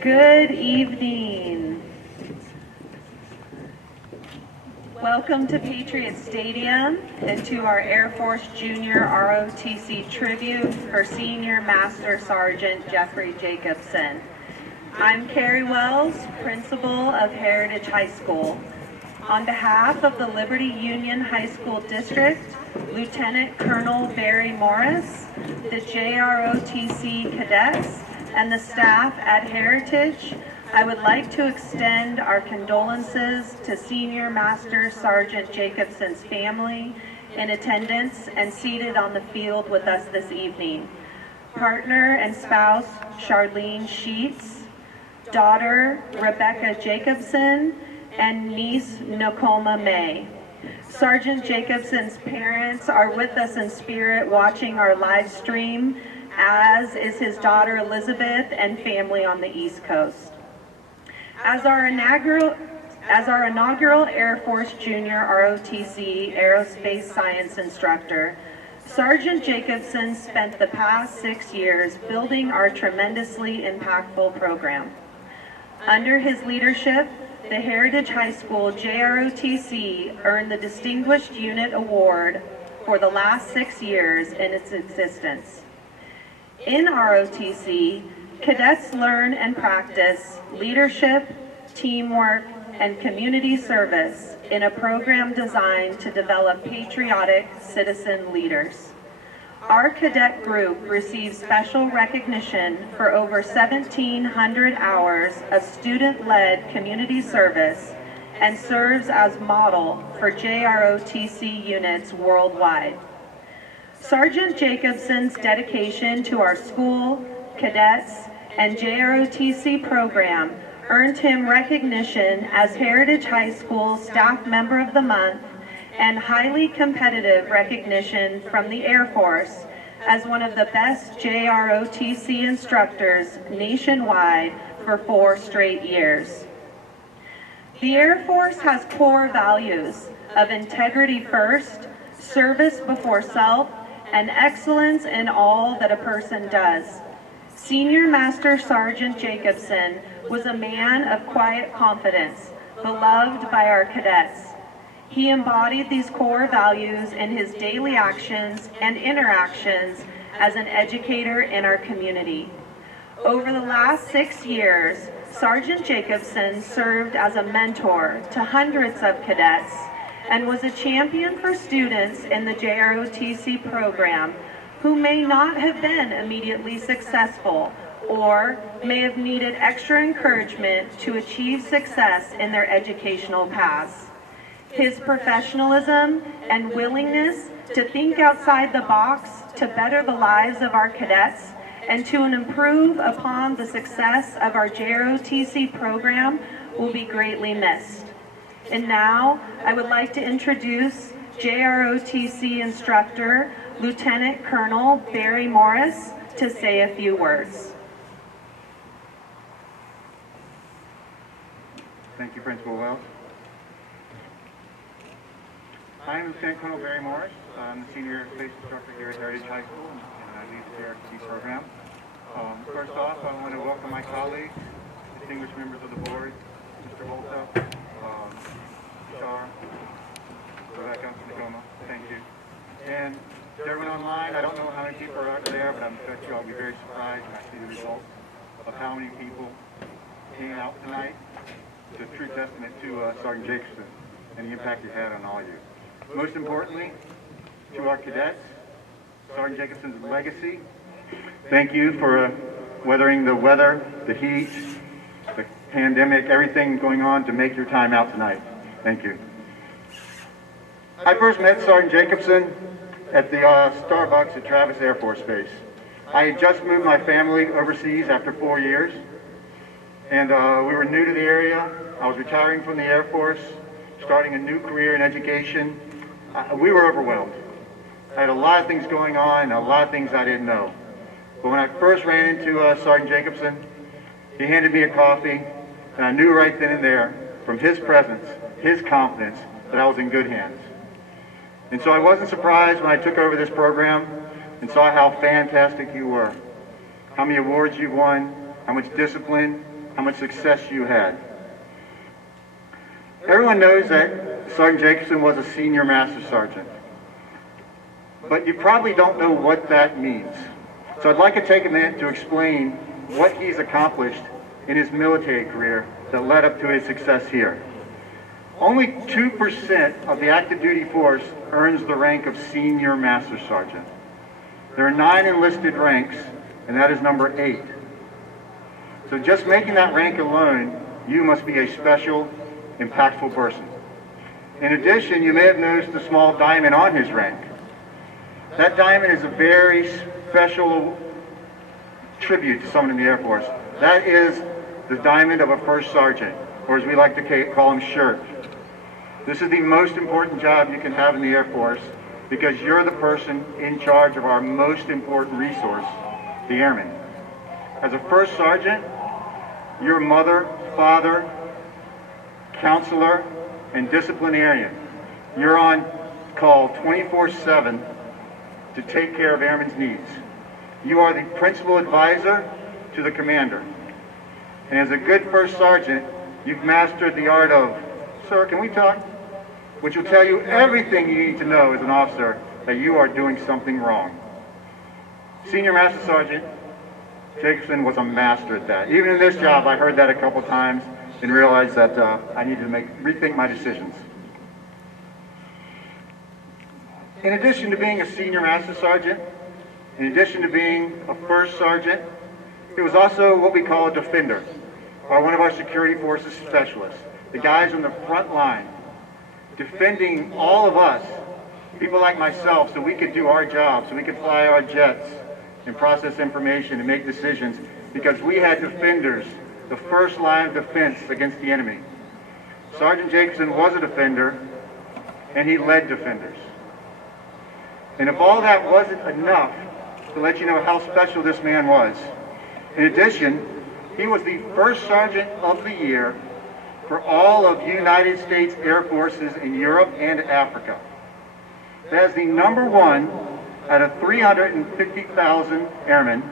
Good evening. Welcome to Patriot Stadium and to our Air Force Junior ROTC tribute for Senior Master Sergeant Jeffrey Jacobson. I'm Carrie Wells, Principal of Heritage High School. On behalf of the Liberty Union High School District, Lieutenant Colonel Barry Morris, the JROTC cadets, and the staff at Heritage, I would like to extend our condolences to Senior Master Sergeant Jacobson's family in attendance and seated on the field with us this evening. Partner and spouse Charlene Sheets, daughter Rebecca Jacobson, and niece Nakoma May. Sergeant Jacobson's parents are with us in spirit watching our live stream, as is his daughter Elizabeth and family on the East Coast. As our inaugural Air Force Junior ROTC Aerospace Science instructor, Sergeant Jacobson spent the past 6 years building our tremendously impactful program. Under his leadership, the Heritage High School JROTC earned the Distinguished Unit Award for the last 6 years in its existence. In ROTC, cadets learn and practice leadership, teamwork, and community service in a program designed to develop patriotic citizen leaders. Our cadet group receives special recognition for over 1,700 hours of student-led community service and serves as model for JROTC units worldwide. Sergeant Jacobson's dedication to our school, cadets, and JROTC program earned him recognition as Heritage High School Staff Member of the Month and highly competitive recognition from the Air Force as one of the best JROTC instructors nationwide for 4 straight years. The Air Force has core values of integrity first, service before self, and excellence in all that a person does. Senior Master Sergeant Jacobson was a man of quiet confidence, beloved by our cadets. He embodied these core values in his daily actions and interactions as an educator in our community. Over the last 6 years, Sergeant Jacobson served as a mentor to hundreds of cadets and was a champion for students in the JROTC program who may not have been immediately successful or may have needed extra encouragement to achieve success in their educational paths. His professionalism and willingness to think outside the box to better the lives of our cadets and to improve upon the success of our JROTC program will be greatly missed. And now, I would like to introduce JROTC instructor, Lieutenant Colonel Barry Morris, to say a few words. Thank you, Principal Wells. I am Lieutenant Colonel Barry Morris. I'm the Senior Space Instructor here at Heritage High School, and I lead the JROTC program. First off, I want to welcome my colleagues, distinguished members of the board, Mr. Volta, Char, Rebecca, Nakoma, thank you. And to everyone online, I don't know how many people are out there, but I'm sure you'll be very surprised when I see the results of how many people came out tonight. It's a true testament to Sergeant Jacobson and the impact he had on all of you. Most importantly, to our cadets, Sergeant Jacobson's legacy, thank you for weathering the weather, the heat, the pandemic, everything going on to make your time out tonight. Thank you. I first met Sergeant Jacobson at the Starbucks at Travis Air Force Base. I had just moved my family overseas after 4 years, and we were new to the area. I was retiring from the Air Force, starting a new career in education. We were overwhelmed. I had a lot of things going on, and a lot of things I didn't know. But when I first ran into Sergeant Jacobson, he handed me a coffee, and I knew right then and there, from his presence, his confidence, that I was in good hands. And so I wasn't surprised when I took over this program and saw how fantastic you were, how many awards you won, how much discipline, how much success you had. Everyone knows that Sergeant Jacobson was a senior master sergeant, but you probably don't know what that means. So I'd like to take a minute to explain what he's accomplished in his military career that led up to his success here. Only 2% of the active duty force earns the rank of senior master sergeant. There are 9 enlisted ranks, and that is number 8. So just making that rank alone, you must be a special, impactful person. In addition, you may have noticed the small diamond on his rank. That diamond is a very special tribute to someone in the Air Force. That is the diamond of a first sergeant, or as we like to call him, shirt. This is the most important job you can have in the Air Force because you're the person in charge of our most important resource, the airmen. As a first sergeant, your mother, father, counselor, and disciplinarian. You're on call 24/7 to take care of airmen's needs. You are the principal advisor to the commander. And as a good first sergeant, you've mastered the art of, "Sir, can we talk?" which will tell you everything you need to know as an officer that you are doing something wrong. Senior Master Sergeant Jacobson was a master at that. Even in this job, I heard that a couple times and realized that I needed to rethink my decisions. In addition to being a Senior Master Sergeant, in addition to being a First Sergeant, he was also what we call a defender, or one of our security forces specialists. The guys on the front line, defending all of us, people like myself, so we could do our job, so we could fly our jets and process information and make decisions, because we had defenders, the first line of defense against the enemy. Sergeant Jacobson was a defender, and he led defenders. And if all that wasn't enough to let you know how special this man was, in addition, he was the first sergeant of the year for all of United States Air Forces in Europe and Africa. That is the #1 out of 350,000 airmen,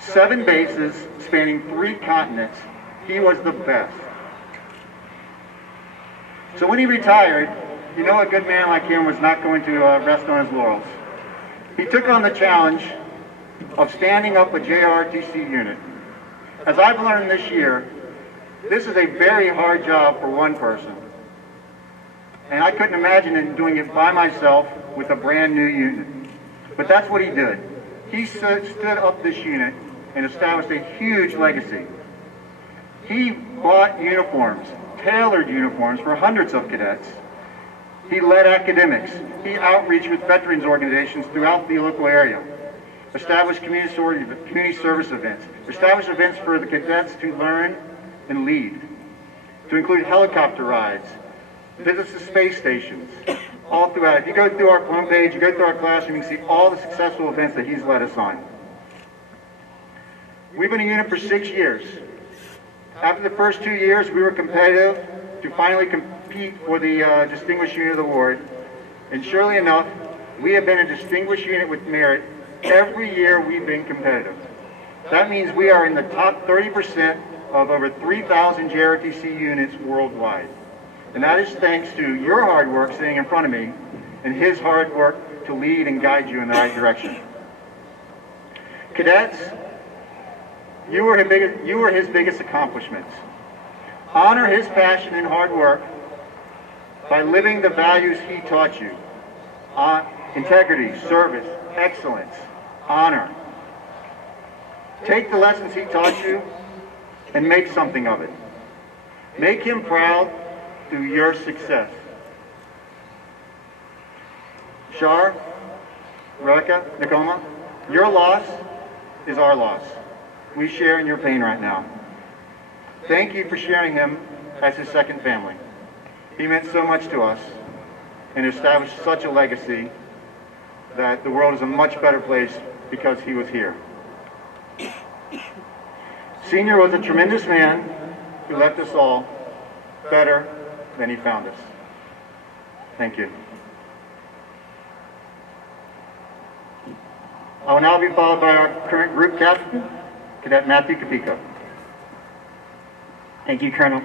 7 bases spanning 3 continents. He was the best. So when he retired, you know a good man like him was not going to rest on his laurels. He took on the challenge of standing up a JROTC unit. As I've learned this year, this is a very hard job for one person. And I couldn't imagine doing it by myself with a brand new unit. But that's what he did. He stood up this unit and established a huge legacy. He bought uniforms, tailored uniforms for hundreds of cadets. He led academics. He outreached with veterans organizations throughout the local area. Established community service events. Established events for the cadets to learn and lead. To include helicopter rides, visits to space stations, all throughout. If you go through our homepage, you go through our classroom, you can see all the successful events that he's led us on. We've been a unit for 6 years. After the first 2 years, we were competitive to finally compete for the Distinguished Unit Award. And surely enough, we have been a Distinguished Unit with Merit every year we've been competitive. That means we are in the top 30% of over 3,000 JROTC units worldwide. And that is thanks to your hard work sitting in front of me and his hard work to lead and guide you in the right direction. Cadets, you were his biggest accomplishments. Honor his passion and hard work by living the values he taught you. Integrity, service, excellence, honor. Take the lessons he taught you and make something of it. Make him proud through your success. Shar, Rebecca, Nakoma, your loss is our loss. We share in your pain right now. Thank you for sharing him as his second family. He meant so much to us and established such a legacy that the world is a much better place because he was here. Senior was a tremendous man who left us all better than he found us. Thank you. I will now be followed by our current group captain, Cadet Matthew Capico. Thank you, Colonel.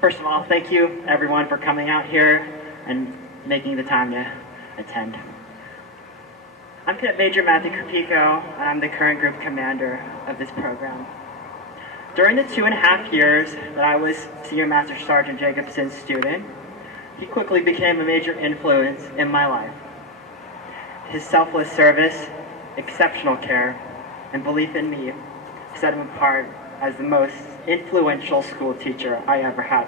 First of all, thank you everyone for coming out here and making the time to attend. I'm Cadet Major Matthew Capico, and I'm the current group commander of this program. During the 2.5 years that I was Senior Master Sergeant Jacobson's student, he quickly became a major influence in my life. His selfless service, exceptional care, and belief in me set him apart as the most influential school teacher I ever had.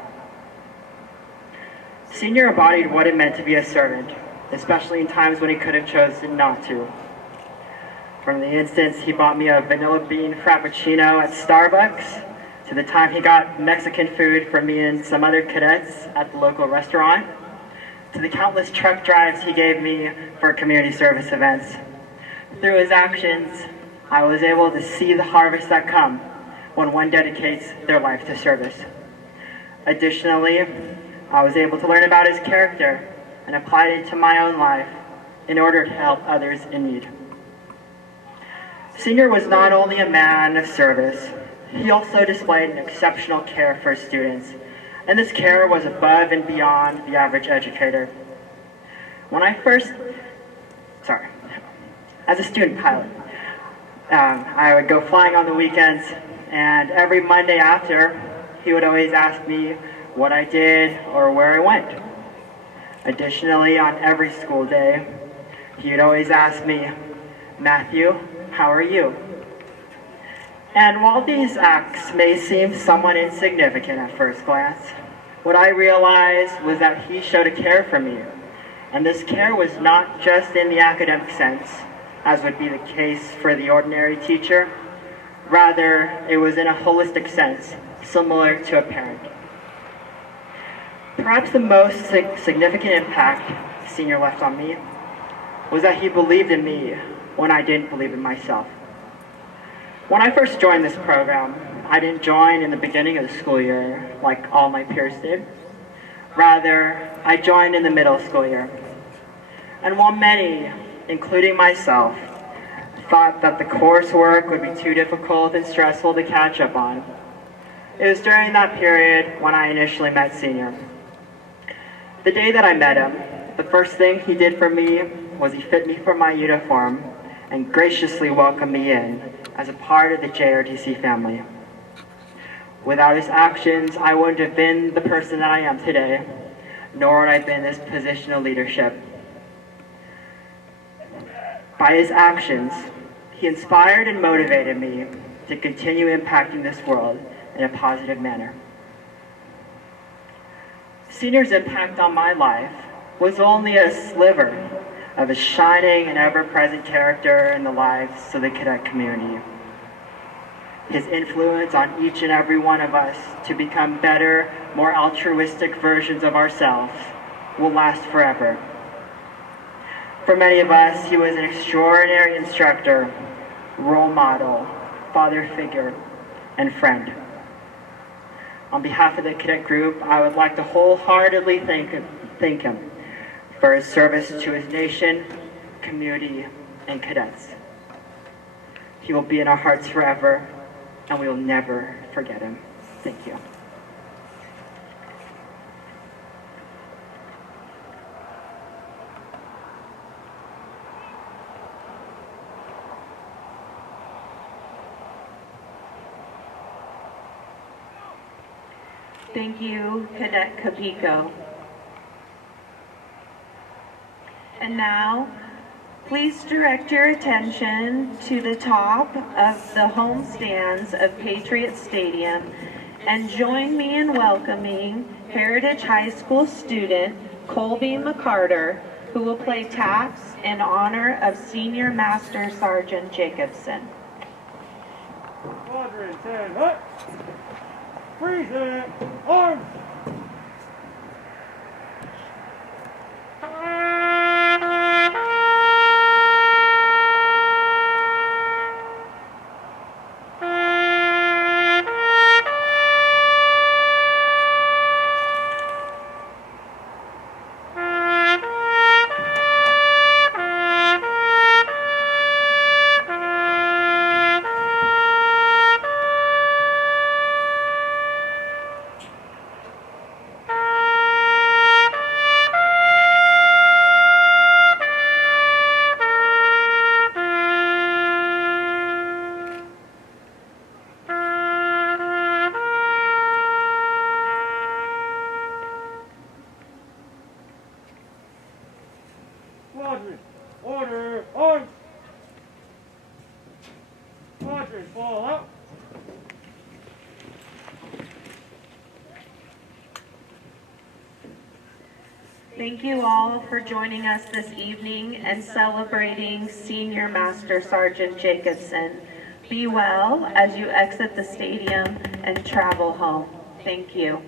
Senior embodied what it meant to be a servant, especially in times when he could have chosen not to. From the instance he bought me a vanilla bean frappuccino at Starbucks, to the time he got Mexican food for me and some other cadets at the local restaurant, to the countless truck drives he gave me for community service events. Through his actions, I was able to see the harvest that come when one dedicates their life to service. Additionally, I was able to learn about his character and apply it to my own life in order to help others in need. Senior was not only a man of service, he also displayed an exceptional care for his students, and this care was above and beyond the average educator. As a student pilot, I would go flying on the weekends, and every Monday after, he would always ask me what I did or where I went. Additionally, on every school day, he would always ask me, "Matthew, how are you?" And while these acts may seem somewhat insignificant at first glance, what I realized was that he showed a care for me. And this care was not just in the academic sense, as would be the case for the ordinary teacher. Rather, it was in a holistic sense, similar to a parent. Perhaps the most significant impact Senior left on me was that he believed in me when I didn't believe in myself. When I first joined this program, I didn't join in the beginning of the school year like all my peers did. Rather, I joined in the middle school year. And while many, including myself, thought that the coursework would be too difficult and stressful to catch up on, it was during that period when I initially met Senior. The day that I met him, the first thing he did for me was he fit me for my uniform and graciously welcomed me in as a part of the JROTC family. Without his actions, I wouldn't have been the person that I am today, nor would I have been in this position of leadership. By his actions, he inspired and motivated me to continue impacting this world in a positive manner. Senior's impact on my life was only a sliver of his shining and ever-present character in the lives of the cadet community. His influence on each and every one of us to become better, more altruistic versions of ourselves will last forever. For many of us, he was an extraordinary instructor, role model, father figure, and friend. On behalf of the cadet group, I would like to wholeheartedly thank him for his service to his nation, community, and cadets. He will be in our hearts forever, and we will never forget him. Thank you. Thank you, Cadet Capico. And now, please direct your attention to the top of the home stands of Patriot Stadium and join me in welcoming Heritage High School student Colby McCarter, who will play taps in honor of Senior Master Sergeant Jacobson. Quadrant 10, hut! Freeze it! Arms! Points. Padres ball up. Thank you all for joining us this evening and celebrating Senior Master Sergeant Jacobson. Be well as you exit the stadium and travel home. Thank you.